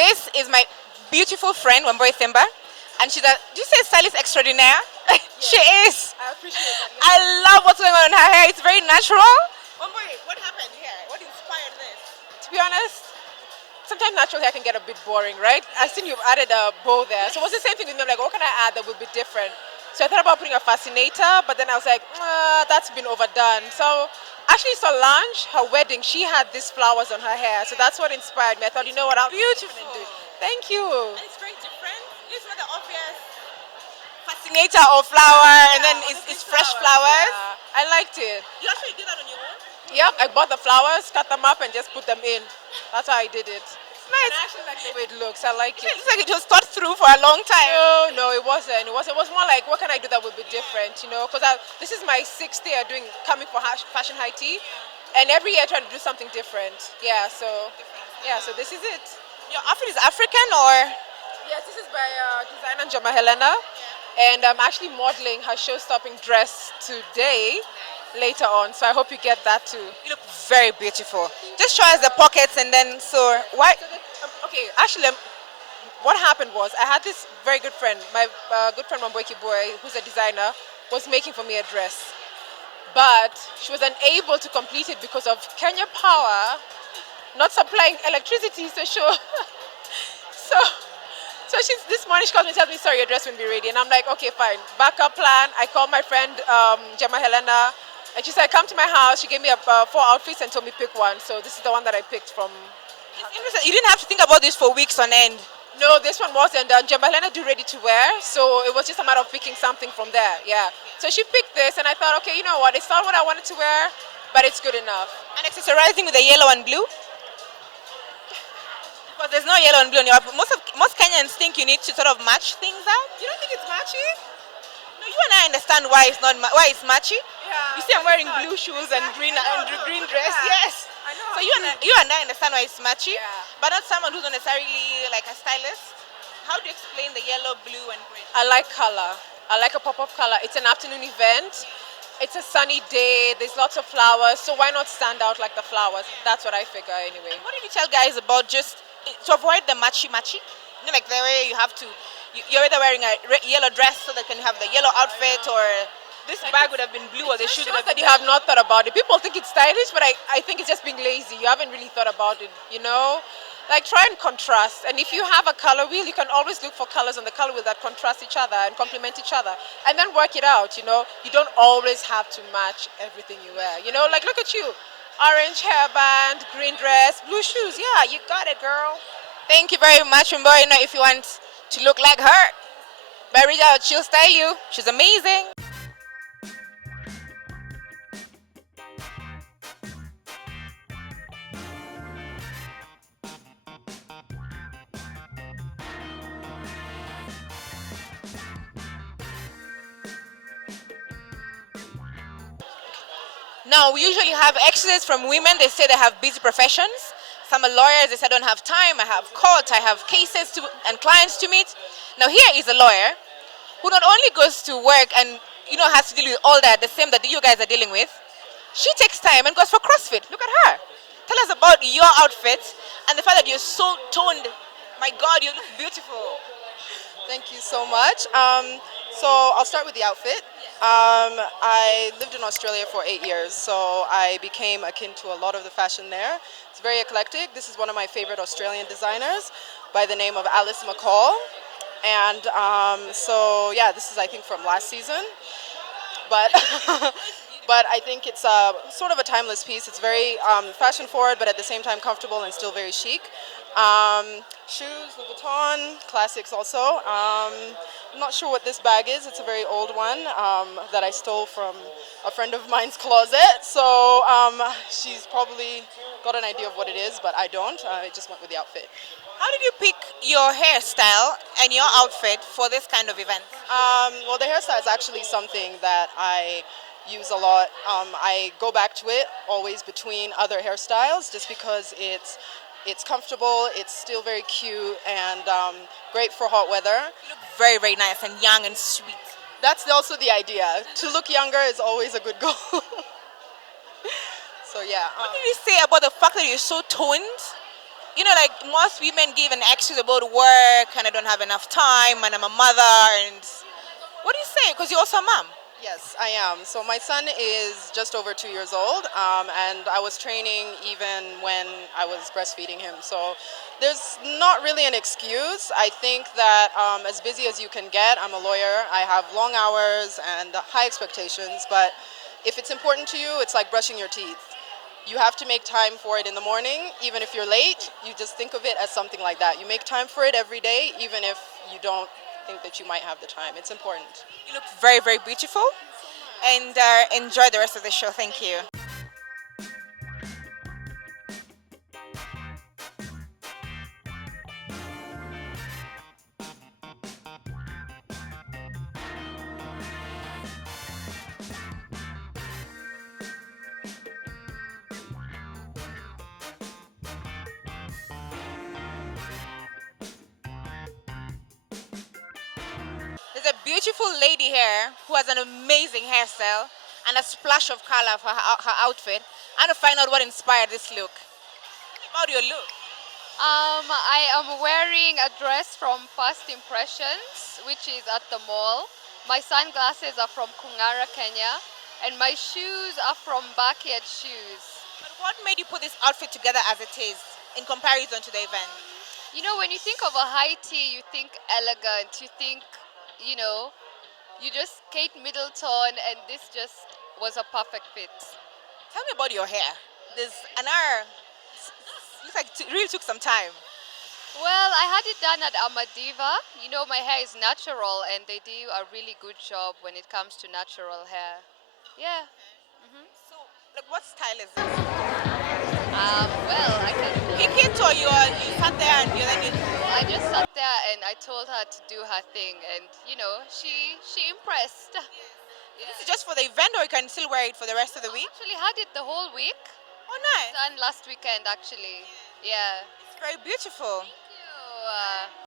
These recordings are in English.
This is my beautiful friend, Wamboy Thimba, and she's a, do you say stylist extraordinaire? She is. I appreciate that. I love what's going on in her hair. It's very natural. Wamboy, what happened here? What inspired this? To be honest, sometimes natural hair can get a bit boring, right? I've seen you've added a bow there. So it was the same thing with me. I'm like, what can I add that would be different? So I thought about putting a fascinator, but then I was like, that's been overdone. So actually, Solange, her wedding, she had these flowers on her hair. So that's what inspired me. I thought, you know what, I'll Beautiful. do it. Thank you. And it's very different. It's not the obvious. Fascinator or flower, and then with it's these fresh flowers. flowers. I liked it. You actually did that on your own? Yep, I bought the flowers, cut them up, and just put them in. That's how I did it. Nice. And I actually like the way it looks. I like it. It looks like it was thought through for a long time. No, it wasn't. It was more like, what can I do that would be different, you know? Because this is my 6th year coming for fashion high tea, and every year I try to do something different. Yeah, so this is it. Your outfit is African or? Yes, this is by designer Jama Helena, and I'm actually modeling her show-stopping dress today, later on. So I hope you get that too. You look very beautiful. Just show us the pockets and then why? Okay, actually, what happened was I had this very good friend, my good friend Mamboiki Boy, who's a designer, was making for me a dress. But she was unable to complete it because of Kenya Power not supplying electricity. So this morning she calls me and tells me, sorry, your dress won't be ready. And I'm like, okay, fine. Backup plan. I called my friend Gemma Helena, and she said, come to my house. She gave me 4 outfits and told me pick one. So this is the one that I picked from. It's interesting. You didn't have to think about this for weeks on end. No, this one wasn't done. Gemma Helena do ready to wear, so it was just a matter of picking something from there. Yeah. So she picked this, and I thought, okay, you know what? It's not what I wanted to wear, but it's good enough. And accessorizing with the yellow and blue. Because there's no yellow and blue on your outfit. Most Kenyans think you need to sort of match things up. You don't think it's matchy? No, you and I understand why it's not why it's matchy. Yeah. You see, I'm wearing blue shoes and green dress. Yeah. Yes. I know. So you and I understand why it's matchy, Yeah. but not someone who's not necessarily like a stylist. How do you explain the yellow, blue, and green? I like color. I like a pop of color. It's an afternoon event. It's a sunny day. There's lots of flowers. So why not stand out like the flowers? That's what I figure anyway. What did you tell guys about just to avoid the matchy? You know, like the way you have to, you're either wearing a yellow dress so that can have the yellow outfit, or this bag would have been blue, or the shoes would have that been you have not thought about it. People think it's stylish, but I think it's just being lazy. You haven't really thought about it, you know? Like, try and contrast. And if you have a color wheel, you can always look for colors on the color wheel that contrast each other and complement each other. And then work it out, you know? You don't always have to match everything you wear. You know, like, look at you. Orange hairband, green dress, blue shoes. Yeah, you got it, girl. Thank you very much, Mbo. You know, if you want to look like her, reach out. She'll style you. She's amazing. Now, we usually have extras from women. They say they have busy professions. Some are lawyers. They say I don't have time. I have court. I have cases and clients to meet. Now, here is a lawyer who not only goes to work and has to deal with all that, the same that you guys are dealing with. She takes time and goes for CrossFit. Look at her. Tell us about your outfit and the fact that you're so toned. My God, you look beautiful. Thank you so much. So I'll start with the outfit. I lived in Australia for 8 years, so I became akin to a lot of the fashion there. It's very eclectic. This is one of my favorite Australian designers by the name of Alice McCall. And so yeah, this is I think from last season. But but I think it's sort of a timeless piece. It's very fashion forward, but at the same time comfortable and still very chic. Shoes, Louis Vuitton, classics also. I'm not sure what this bag is. It's a very old one that I stole from a friend of mine's closet. So she's probably got an idea of what it is, but I don't. I just went with the outfit. How did you pick your hairstyle and your outfit for this kind of event? Well, the hairstyle is actually something that I use a lot. I go back to it always between other hairstyles just because it's comfortable, it's still very cute, and great for hot weather. You look very, very nice and young and sweet. That's also the idea. To look younger is always a good goal. So yeah. What did you say about the fact that you're so toned? like most women give an excuse about work and I don't have enough time and I'm a mother and what do you say? Because you're also a mom. Yes, I am. So my son is just over 2 years old, and I was training even when I was breastfeeding him. So there's not really an excuse. I think that as busy as you can get, I'm a lawyer. I have long hours and high expectations, but if it's important to you, it's like brushing your teeth. You have to make time for it in the morning, even if you're late. You just think of it as something like that. You make time for it every day, even if you don't think that you might have the time. It's important. You look very, very beautiful and enjoy the rest of the show. Thank you. There's a beautiful lady here who has an amazing hairstyle and a splash of color for her outfit. I want to find out what inspired this look. Tell me about your look. I am wearing a dress from First Impressions, which is at the mall. My sunglasses are from Kungara, Kenya, and my shoes are from Backyard Shoes. But what made you put this outfit together as it is in comparison to the event? You know, when you think of a high tea, you think elegant, you think, you know, you just Kate Middleton, and this just was a perfect fit. Tell me about your hair. There's an hour. Looks like it really took some time. Well, I had it done at Amadiva. You know, my hair is natural, and they do a really good job when it comes to natural hair. Yeah. So, like, what style is this? Well, I can. Pick it or you sat there and I just sat there and I told her to do her thing, and you know, she impressed. this is just for the event or you can still wear it for the rest of the week? Actually, had it the whole week. Oh, nice. Done last weekend, actually. Yeah. It's very beautiful. Thank you.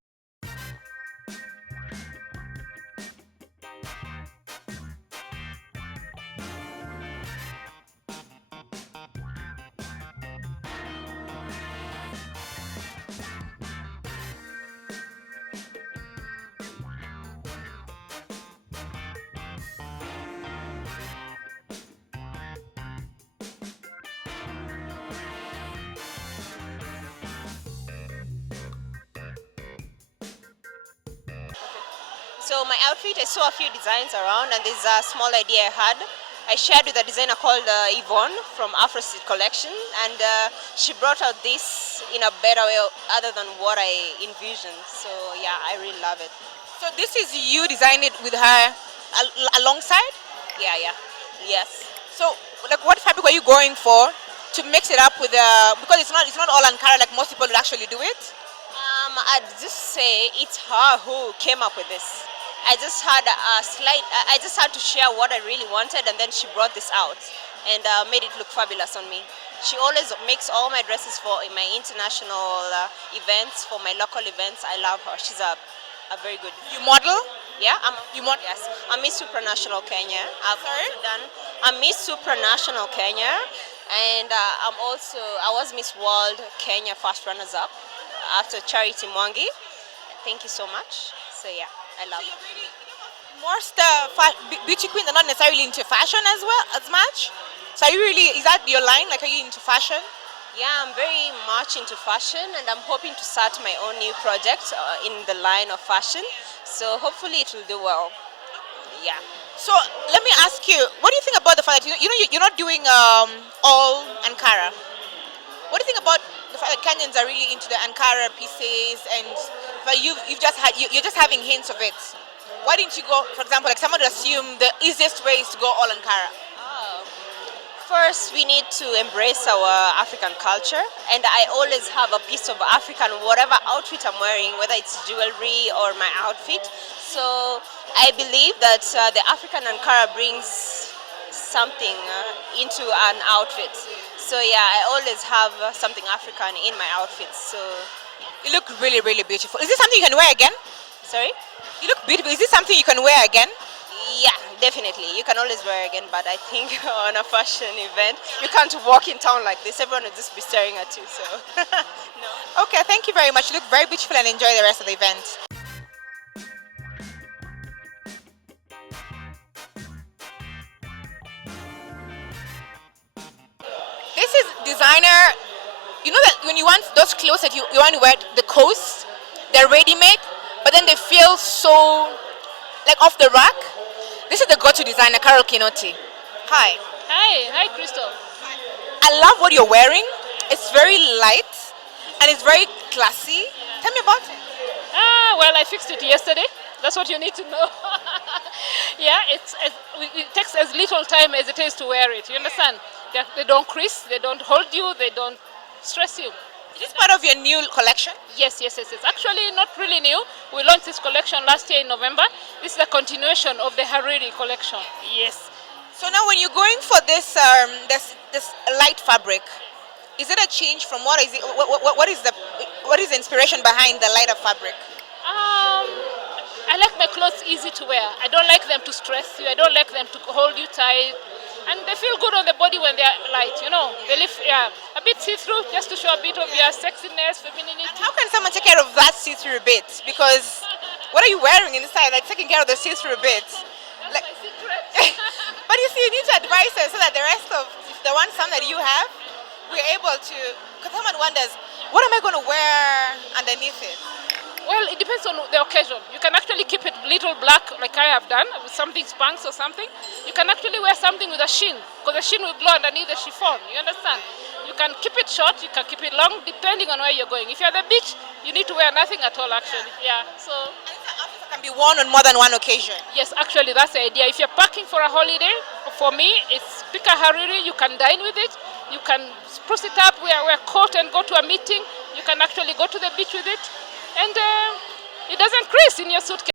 So my outfit, I saw a few designs around, and this is a small idea I had. I shared with a designer called Yvonne from Afroseed Collection, and she brought out this in a better way other than what I envisioned. So yeah, I really love it. So this is you designed it with her alongside? Yeah, yeah, yes. So like what fabric were you going for to mix it up with because it's not all Ankara like most people would actually do it? I'd just say it's her who came up with this. I just had a slight. I just had to share what I really wanted, and then she brought this out and made it look fabulous on me. She always makes all my dresses for my international events, for my local events. I love her. She's a very good. You model? Yeah, You model? yes. I'm Miss Supranational Kenya. I've Sorry? also done. I'm Miss Supranational Kenya, and I was Miss World Kenya first runners up after Charity Mwangi. Thank you so much. So yeah, I love it. Most beauty queens are not necessarily into fashion as well as much. So are you really, is that your line? Like, are you into fashion? Yeah, I'm very much into fashion, and I'm hoping to start my own new project in the line of fashion. So hopefully it will do well. Yeah. So let me ask you, what do you think about the fact that you're not doing all Ankara? What do you think about the fact that Kenyans are really into the Ankara pieces and but you're just having hints of it? Why didn't you go, for example, like someone would assume the easiest way is to go all Ankara? First, we need to embrace our African culture, and I always have a piece of African, whatever outfit I'm wearing, whether it's jewelry or my outfit. So I believe that the African Ankara brings something into an outfit. So yeah, I always have something African in my outfits. So You look really, really beautiful. Is this something you can wear again? sorry. You look beautiful. Is this something you can wear again? Yeah, Definitely, you can always wear again, but I think on a fashion event, you can't walk in town like this. Everyone will just be staring at you. So, no. Okay, thank you very much. You look very beautiful and enjoy the rest of the event. This is designer. You know that when you want those clothes that you want to wear at the coast, they're ready-made, but then they feel so like off the rack. This is the go-to designer, Carol Kinotti. Hi. Hi, Crystal. I love what you're wearing. It's very light and it's very classy. Tell me about it. Well, I fixed it yesterday. That's what you need to know. Yeah, it takes as little time as it is to wear it. You understand? They don't crease, they don't hold you, they don't stress you. Is this part of your new collection? Yes. Actually, not really new. We launched this collection last year in November. This is a continuation of the Hariri collection. Yes. So now when you're going for this this light fabric, is it a change from what is it, what is the inspiration behind the lighter fabric? I like my clothes easy to wear. I don't like them to stress you. I don't like them to hold you tight. And they feel good on the body when they're light, you know. They live, a bit see-through just to show a bit of your sexiness, femininity. And how can someone take care of that see-through bit? Because what are you wearing inside? Like taking care of the see-through bit. That's my secret. But you see, you need to advise us so that the rest of the one some that you have, we're able to. Because someone wonders, what am I going to wear underneath it? Well, it depends on the occasion. You can actually keep it little black, like I have done, with something Spanx or something. You can actually wear something with a sheen, because the sheen will glow underneath the chiffon. You understand? You can keep it short, you can keep it long, depending on where you're going. If you're at the beach, you need to wear nothing at all, actually. Yeah. So. And the outfit can be worn on more than one occasion. Yes, actually, that's the idea. If you're packing for a holiday, for me, it's pick a Hariri. You can dine with it. You can spruce it up, wear a coat and go to a meeting. You can actually go to the beach with it. And it doesn't crease in your suitcase.